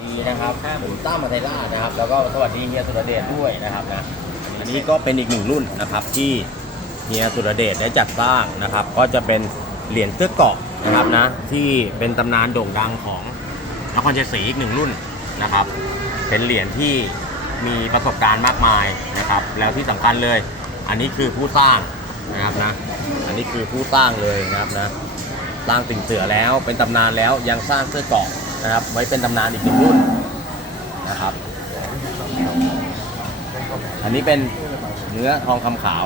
สวัสดีนะครับผมตั้มมาไทยราชนะครับ แล้วก็สวัสดีเฮียสุรเดชด้วยนะครับนะ อันนี้ก็เป็นอีกหนึ่งรุ่นนะครับที่เฮียสุรเดชได้จัดสร้างนะครับ ก็จะเป็นเหรียญเตื้อเกาะนะครับนะที่เป็นตำนานโด่งดังของนครชัยศรีอีกหนึ่งรุ่นนะครับ เป็นเหรียญที่มีประสบการณ์มากมายนะครับ แล้วที่สำคัญเลย อันนี้คือผู้สร้างนะครับนะ อันนี้คือผู้สร้างเลยนะครับนะสร้างติ่งเสือแล้วเป็นตำนานแล้วยังสร้างเสื้อเกราะ นะครับ ไว้เป็นตำนานอีกหนึ่งรุ่นนะครับ อันนี้เป็นเนื้อทองคำขาว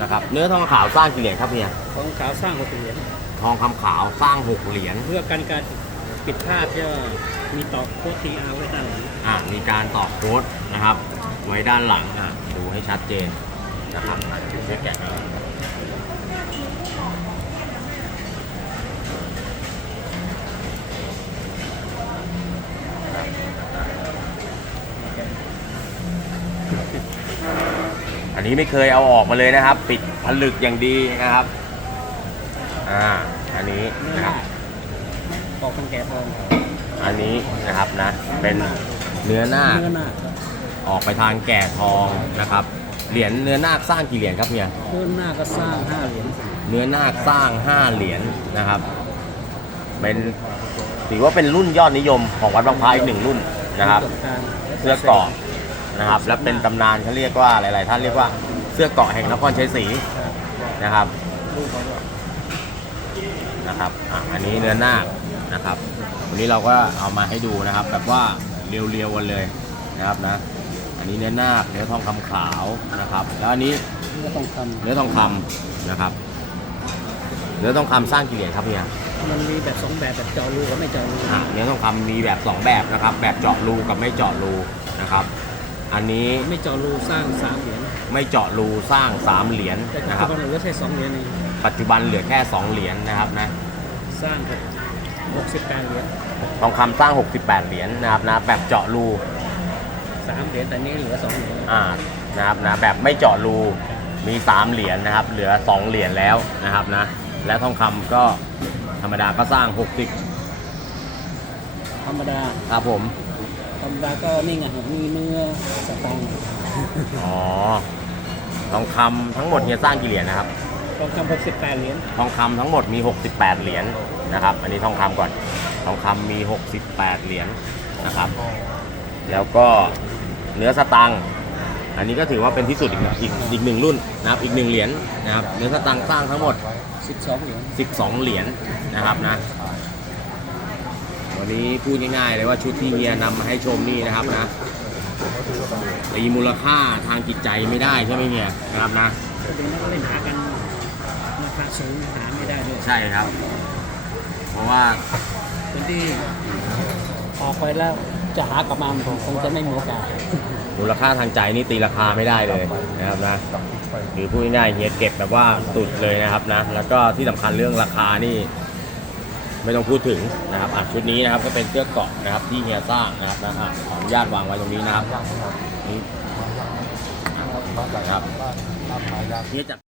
นะครับ เนื้อทองคำขาวสร้างกี่เหรียญครับเนี่ยของขาวสร้างหกเหรียญทองคำขาวสร้างหกเหรียญเพื่อกันการปิดพลาดที่ว่ามีต่อโค้ดทีอาร์ไว้ด้านหลังอ่ามีการตอกโค้ดนะครับ ไว้ด้านหลังอะดูให้ชัดเจนนะครับอะดูช่วยแกะ น่อยอันนี้ไม่เคยเอาออกมาเลยนะครับ ปิดผลึกอย่างดีนะครับ อ่า อันนี้เนื้อนะหครัน้าบปอกกันแกะทองอันนี้นะครับนะ เป็นเนื้อหน้าคเนื้อหน้าออกไปทางแก่ทองนะครับ เหรียญเนื้อนาคสร้างกี่เหรียญครับเนี่ยเนื้อหน้าก็สร้างห้าเหรียญเนื้อนาคสร้าง5เหรียญนะครับ เป็นถือว่าเป็นรุ่นยอดนิยมของวัดบางพร้าวอีกหนึ่งรุ่นนะครับประสการณ์เสื้อเกราะ นะครับและเป็นตำนานเขาเรียกว่าหลาย ๆ ท่านเรียกว่าเสื้อเกราะแห่งนครชัยศรีนะครับรูปเขาด้วยนะครับอะอันนี้เนื้อนาคนะครับ วันนี้เราก็เอามาให้ดูนะครับ แบบว่าเรียวๆกันเลยนะครับนะ อันนี้เนื้อนาคเนื้อทองคำขาวนะครับ แล้วอันนี้เนื้อต้องคเนื้อทองคำนะครับ เนื้อทองคำสร้างกี่เหรียญครับเนี่ยำมันมีแบบสองแบบแบบเจาะรูกับไม่เจาะรูอะเนื้อทองคำมีแบบ2แบบนะครับ แบบเจาะรูกับไม่เจาะรูนะครับ อันนี้ไม่เจาะรูสร้างสามเหรียญไม่เจาะรูสร้าง3เหรียญแต่ปัจนะคจุรับ บันเหลือแค่สองเหรียญเองปัจจุบันเหลือแค่2เหรียญนะครับนะ สร้างหกสิบแปดเหรียญทองคำสร้าง 68 เหรียญนะครับนะแบบเจาะรูสามเหรียญแต่นี่เหลือสองเหรียญอ่านะครับนะแบบไม่เจาะรูมี 3 เหรียญนะครับ เหลือ 2 เหรียญแล้วนะครับนะและทองคำก็ธรรมดาก็สร้างธรรมดา60ครับผม ธรรมดาก็นี่ไงมีเนื้อสตังค์อ๋อ ทองคำทั้งหมดเนี่ยสร้างกี่เหรียญนะครับ ทองคำหกสิบแปดเหรียญทองคำทั้งหมดมี 68 เหรียญนะครับ อันนี้ทองคำก่อน ทองคำมี 68 เหรียญนะครับ แล้วก็เนื้อสตังค์อันนี้ก็ถือว่าเป็นที่สุดอีกอีกอีกหนึ่งรุ่นนะครับ อีกหนึ่งเหรียญนะครับ เนื้อสตังค์สร้างทั้งหมด สิบสองเหรียญ12 เหรียญนะครับนะ วันนี้พูดง่ายๆเลยว่าชุดที่เฮียนำมาให้ชมนี่นะครับนะตีมูลค่าทางจิตใจไม่ได้ใช่ไหมเฮียนะครับนะก็เป็นนักเล่นหากันราคาสูงหาไม่ได้ด้วยใช่ครับ เพราะว่าคนที่ออกไปแล้วจะหากลับมามันคงจะไม่มีโอกาสมูลค่าทางใจนี่ตีราคาไม่ได้เลยนะครับนะหรือพูดง่ายๆเฮียเก็บแบบว่าสุดเลยนะครับนะ แล้วก็ที่สำคัญเรื่องราคานี่ ไม่ต้องพูดถึงนะครับอะชุดนี้นะครับก็เป็นเสื้อเกาะนะครับที่เฮียสร้างนะครับนะฮะขออนุญาตวางไว้ตรงนี้นะครับนี่นะครับเฮียจัด